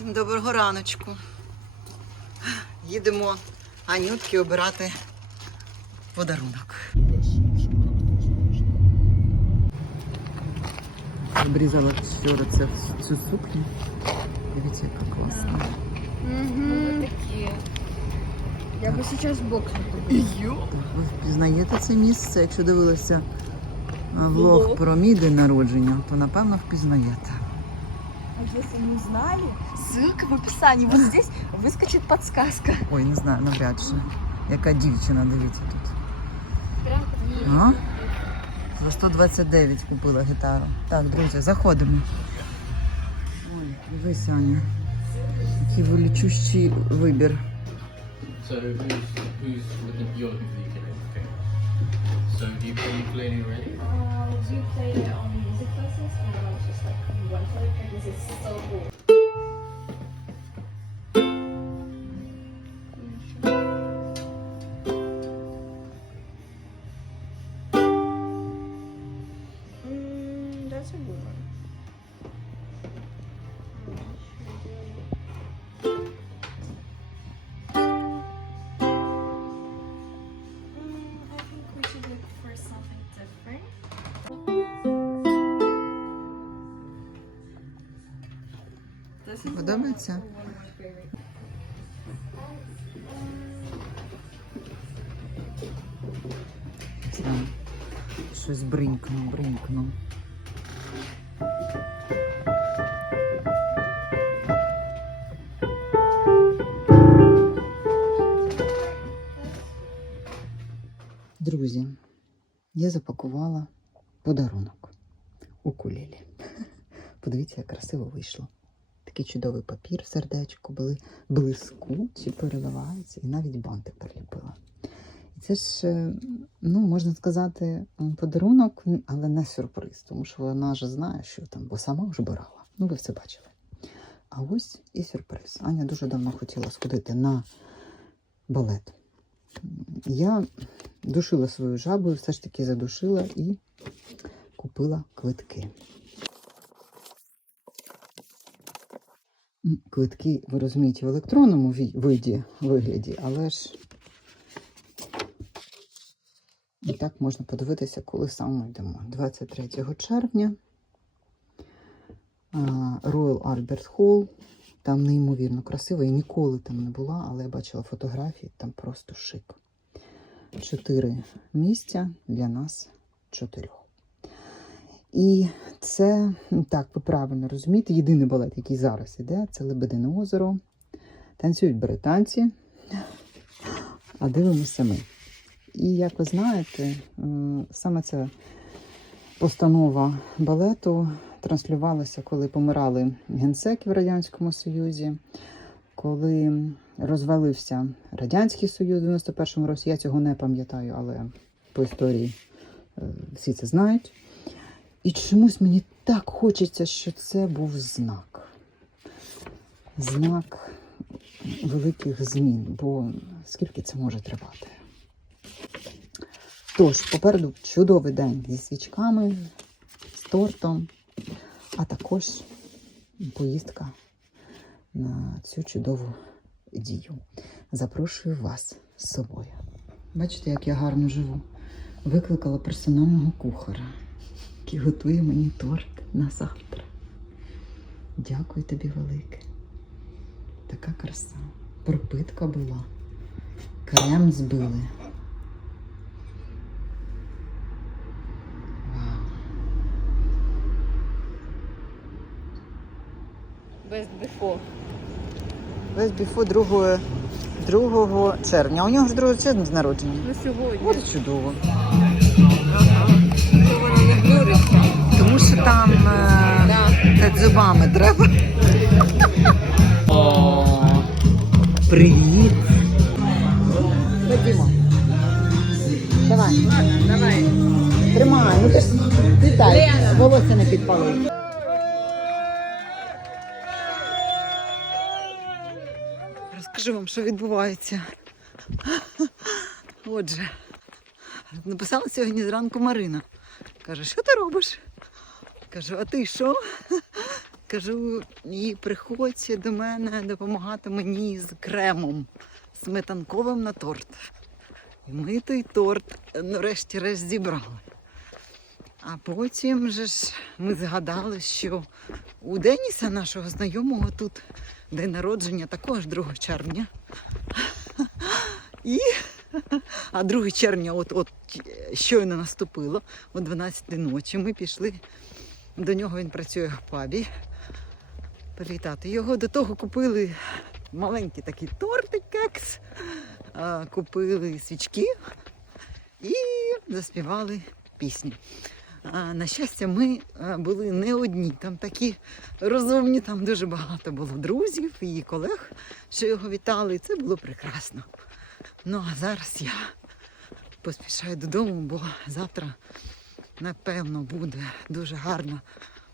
Всім доброго раночку. Їдемо Анютки обирати подарунок. Обрізала вчора це, цю сукню. Дивіться, яка класна. Такі. Я би зараз бокс. Ви впізнаєте це місце, якщо дивилися влог Влог. про мій день народження, то напевно впізнаєте. А если не знали, ссылка в описании. Вот здесь выскочит подсказка. Ой, не знаю, навряд чи. Яка дівчина, дивіться тут. А? За 129 купила гітару. Так, друзі, заходимо. Ой, дивись, Аня. Який величущий вибір. So who's who's looking at your ukulele? Okay. So do you play ukulele already? Uh, do you play it on the closest and I was just like, wow, this is so cool. Подобається? щось бринкнув, бринкнув. Друзі, я запакувала подарунок укулелі. Подивіться, як красиво вийшло. Такий чудовий папір в сердечку, були блискучі, переливаються, і навіть бантик приліпила. І це ж, е, ну, можна сказати, подарунок, але не сюрприз, тому що вона ж знає, що там, бо сама вже брала. Ну, ви все бачили. А ось і сюрприз. Аня дуже давно хотіла сходити на балет. Я душила свою жабу, все ж таки задушила і купила квитки. Квитки, ви розумієте, в електронному виді, вигляді, але ж і так можна подивитися, коли саме йдемо. 23 червня. Royal Albert Hall. Там неймовірно красиво. Я ніколи там не була, але я бачила фотографії, там просто шик. Чотири місця для нас чотирьох. І це, так, ви правильно розумієте, єдиний балет, який зараз іде, це Лебедине озеро. Танцюють британці, а дивимося ми. І як ви знаєте, е, саме ця постанова балету транслювалася, коли помирали генсеки в Радянському Союзі, коли розвалився Радянський Союз у 91-му році. Я цього не пам'ятаю, але по історії е, всі це знають. І чомусь мені так хочеться, що це був знак. Знак великих змін, бо скільки це може тривати? Тож, попереду чудовий день зі свічками, з тортом, а також поїздка на цю чудову дію. Запрошую вас з собою. Бачите, як я гарно живу. Викликала персонального кухара, який готує мені торт на завтра. Дякую тобі велике. Така краса. Пропитка була. Крем збили. Best before. Весь біфо 2, 2 червня. У нього ж 2 червня з народження. Ну сьогодні. Буде чудово. Що там е, зубами треба. О, привіт. Ходімо. Давай. Давай. Тримай, ну ти ж ти дай, волосся не підпали. Розкажу вам, що відбувається. Отже, написала сьогодні зранку Марина. Каже, що ти робиш? Кажу, а ти що? кажу їй, приходь до мене допомагати мені з кремом сметанковим на торт. І ми той торт нарешті-решт зібрали. А потім же ж ми згадали, що у Деніса, нашого знайомого, тут день народження також 2 червня. І, а 2 червня от, от щойно наступило о 12 ночі. Ми пішли до нього, він працює в пабі. Привітати його. До того купили маленький такий тортик, кекс, купили свічки і заспівали пісню. На щастя, ми були не одні. Там такі розумні, там дуже багато було друзів і колег, що його вітали, і це було прекрасно. Ну а зараз я поспішаю додому, бо завтра, напевно, буде дуже гарна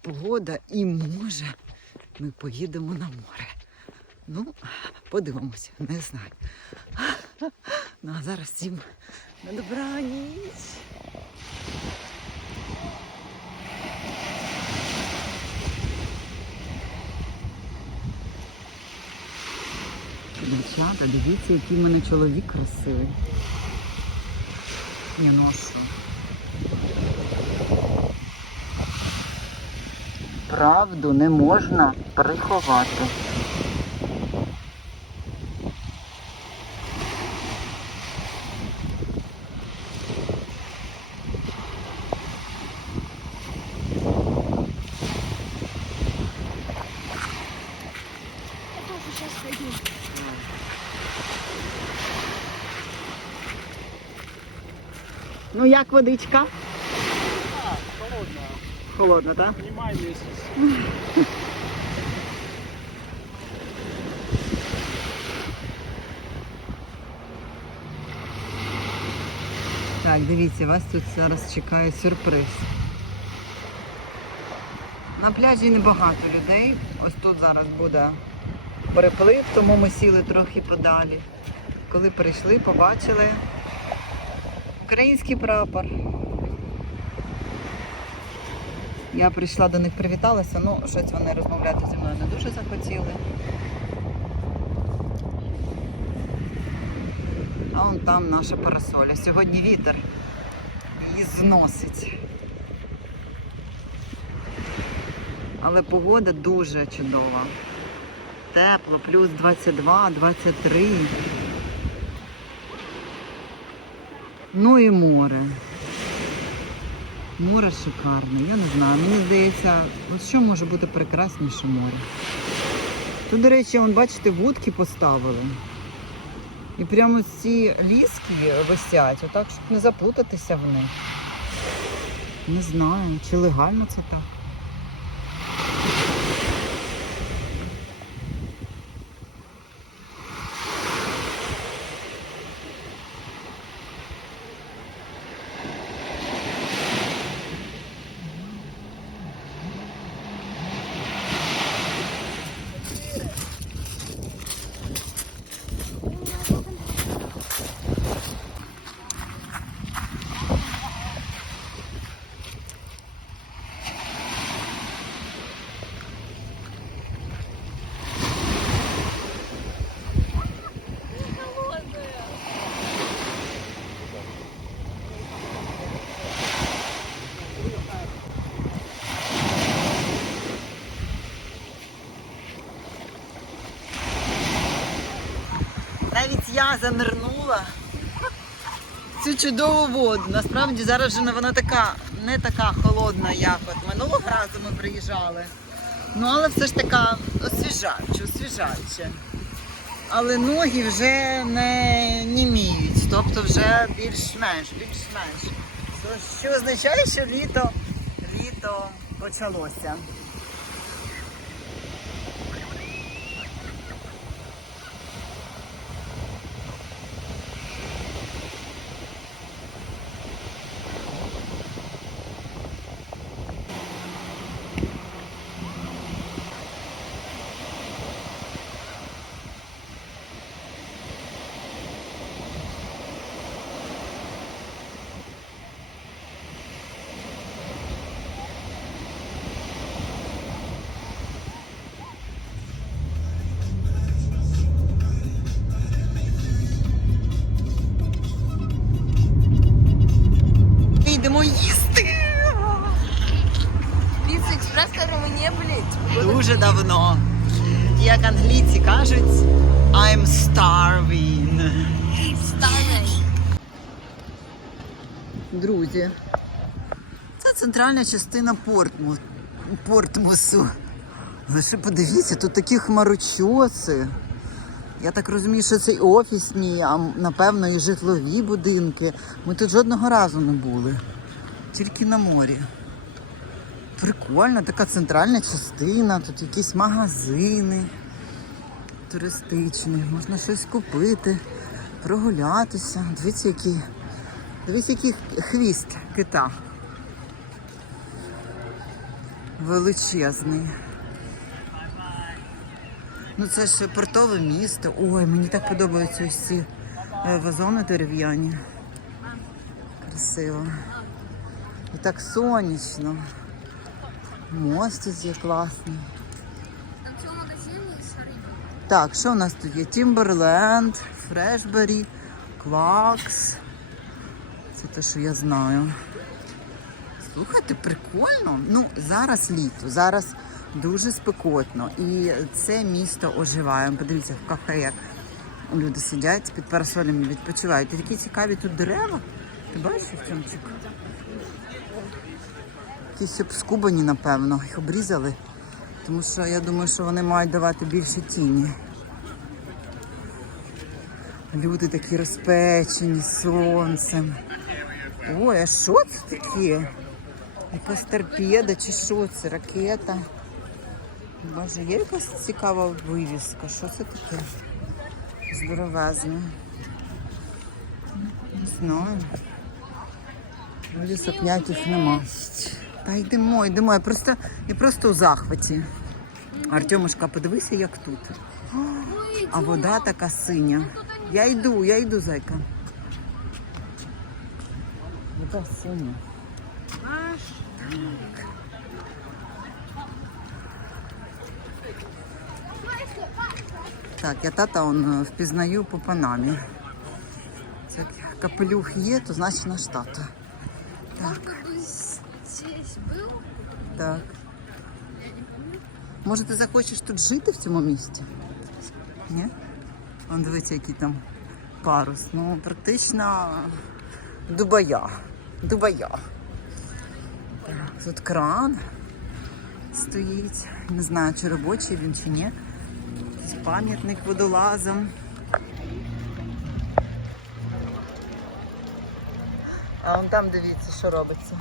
погода і може ми поїдемо на море. Ну, подивимося, не знаю. Ну а зараз всім на добраніч. Дівчата, дивіться, який в мене чоловік красивий. Ні, ну а що? Правду не можна приховати. Ну як водичка? Холодно. Так? Понимай месяц. Так, дивіться, вас тут зараз чекає сюрприз. На пляжі небагато людей. Ось тут зараз буде переплив, тому ми сіли трохи подалі. Коли прийшли, побачили український прапор. Я прийшла до них привіталася, ну щось вони розмовляти зі мною не дуже захотіли. А вон там наша парасоля. Сьогодні вітер її зносить. Але погода дуже чудова. Тепло, плюс 22, 23. Ну і море. Море шикарне, я не знаю. Мені здається, от що може бути прекрасніше море. Тут, до речі, вон, бачите, вудки поставили. І прямо ці ліски висять, отак, щоб не заплутатися в них. Не знаю, чи легально це так. Навіть я занирнула цю чудову воду. Насправді зараз же вона така, не така холодна, як от минулого разу ми приїжджали. Ну, але все ж така освіжаюча, освіжаюча. Але ноги вже не німіють, тобто вже більш-менш, більш-менш. Що означає, що літо, літо почалося. Дуже давно. Як англійці кажуть, I'm starving. Старый. Друзі, це центральна частина Портму... Портмусу. Лише подивіться, тут такі хмарочоси. Я так розумію, що це і офісні, а напевно і житлові будинки. Ми тут жодного разу не були. Тільки на морі. Прикольно, така центральна частина, тут якісь магазини туристичні, можна щось купити, прогулятися. Дивіться, який, дивіться, який хвіст кита. Величезний. Ну це ж портове місто. Ой, мені так подобаються ось ці е, вазони дерев'яні. Красиво. І так сонячно. Мост тут є класний. Там цього магазину з. Так, що у нас тут є? Тімберленд, Фрешбері, Клакс. Це те, що я знаю. Слухайте, прикольно. Ну, зараз літо, зараз дуже спекотно. І це місто оживає. Подивіться, в кафе, як люди сидять під парасолями, відпочивають. І такі цікаві тут дерева. Ти бачиш, в чому? Якісь обскубані, напевно, їх обрізали. Тому що я думаю, що вони мають давати більше тіні. Люди такі розпечені сонцем. Ой, а що це таке? Якась торпеда чи що це? Ракета? Боже, є якась цікава вивіска. Що це таке? Здоровезне. Не знаю. Вроді сопняких нема. Та йдемо, йдемо. Я просто, я просто у захваті. Артемушка, подивися, як тут. А вода така синя. Я йду, я йду, зайка. Вода синя. Так. Я тата он е, впізнаю по панамі. Як капелюх є, то значить наш тато. Так. Здесь был? Так. Може, ти захочеш тут жити в цьому місті? Ні? Вон дивіться, який там парус. Ну, практично Дубая. Дубая. Так, тут кран стоїть. Не знаю, чи робочий він, чи ні. Пам'ятник водолазам. А вон там дивіться, що робиться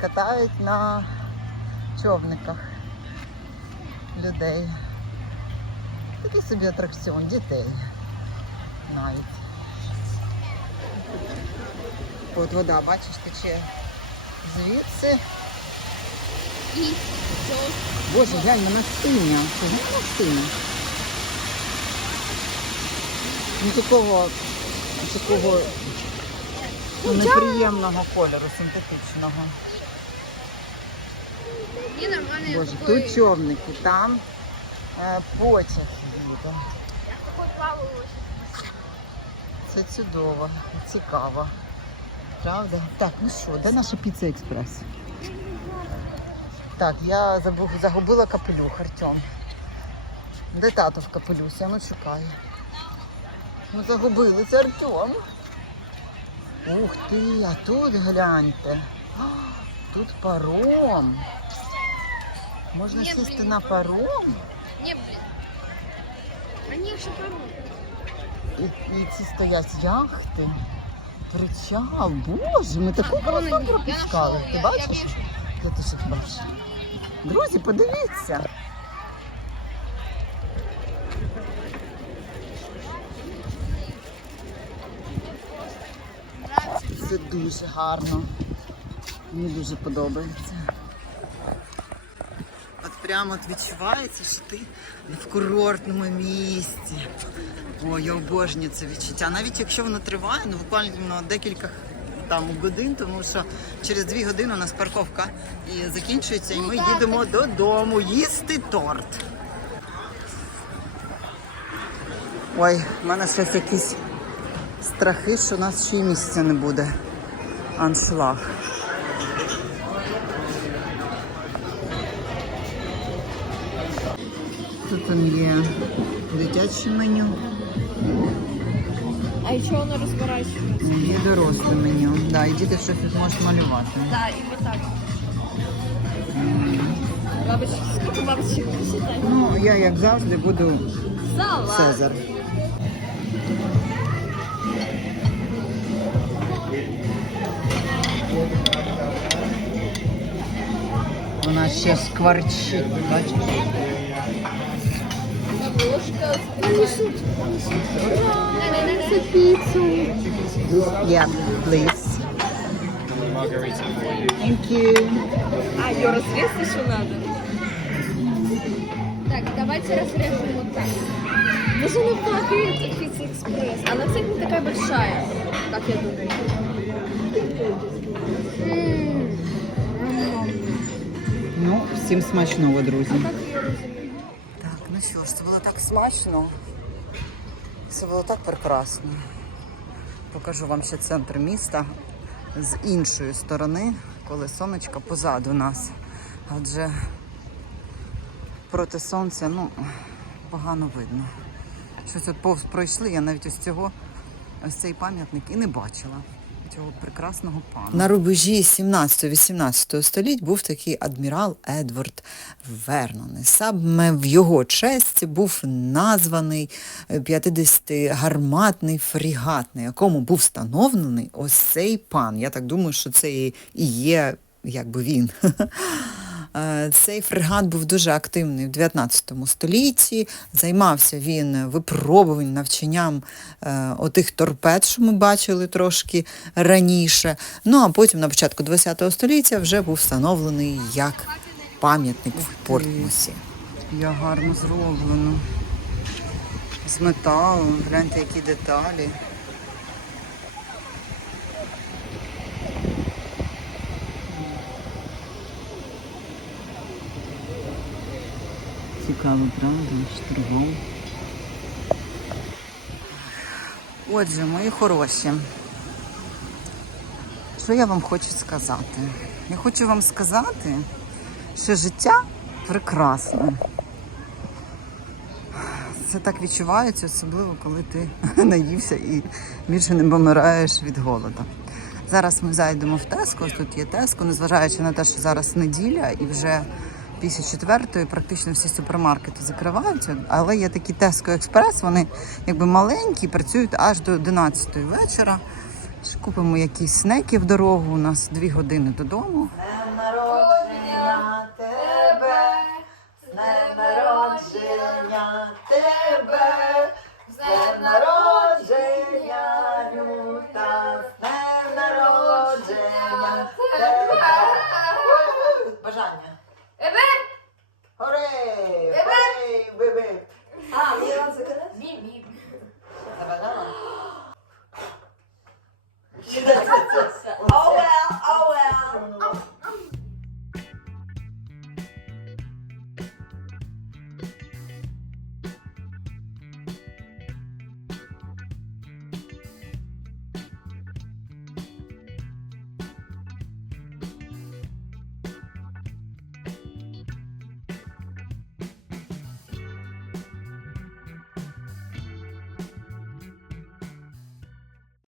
катають на човниках людей. Такий собі атракціон дітей навіть. От вода, бачиш, тече звідси. Боже, глянь, вона синя. Вона синя. Ну такого, такого неприємного кольору, синтетичного. И нормальный Боже, такой- тут човники, там е, потяг їде. Це чудово, цікаво. Правда? Так, ну що, де наша піца експрес? Так, я забув, загубила капелюх, Артем. Де тато в капелюсі? Я ну шукаю. Ну загубили, це Артем. Ух ти, а тут гляньте. Тут паром. Можна Ні, сісти блін. на паром Не, блин. Они же порвут. і, і ці стоять яхти. Причал, боже, ми таку красу пропускали. Ти я- я бачиш? ти ще бачиш? Друзі, подивіться. Це дуже гарно. Мені дуже подобається. От прямо от відчувається, що ти в курортному місці. Ой, я обожнюю це відчуття. Навіть якщо воно триває, ну буквально декілька там годин, тому що через дві години у нас парковка і закінчується, і ми їдемо додому їсти торт. Ой, в мене щось якісь страхи, що у нас ще й місця не буде аншлаг. Тут там є дитяче меню. А і чого воно розворачується? Є доросле меню. Да, і діти щось тут можуть малювати. Да, і вот так. Бабочки, скільки бабочок посчитати? Ну, я як завжди буду Сала. Цезар. Вона ще скворчить, бачиш? Yeah, please. Thank you. А, ее разрез еще надо. Так, давайте разрежем вот так. Даже не пахнет пицца экспресс. Она, кстати, не такая большая, как я думаю. Ну, всім смачного, друзі. Так, ну що ж, це було так смачно. Це було так прекрасно. Покажу вам ще центр міста з іншої сторони, коли сонечко позаду нас. Адже проти сонця ну, погано видно. Щось от повз пройшли, я навіть ось цього, ось цей пам'ятник і не бачила. Цього прекрасного пана. На рубежі 17-18 століть був такий адмірал Едвард Вернон. Саме в його честь був названий 50-гарматний фрігат, на якому був встановлений ось цей пан. Я так думаю, що це і є якби він. Е, Цей фрегат був дуже активний в 19 столітті. Займався він випробуванням, навчанням е, отих торпед, що ми бачили трошки раніше. Ну а потім на початку 20 століття вже був встановлений як пам'ятник в Портмусі. Я гарно зроблено. З металу, гляньте, які деталі. Цікаво, правда? Штургом. Отже, мої хороші. Що я вам хочу сказати? Я хочу вам сказати, що життя прекрасне. Це так відчувається, особливо коли ти наївся і більше не помираєш від голоду. Зараз ми зайдемо в Теско, тут є Теско, незважаючи на те, що зараз неділя і вже після четвертої практично всі супермаркети закриваються, але є такі Теско Експрес, вони якби маленькі, працюють аж до 11 вечора. Купимо якісь снеки в дорогу, у нас дві години додому.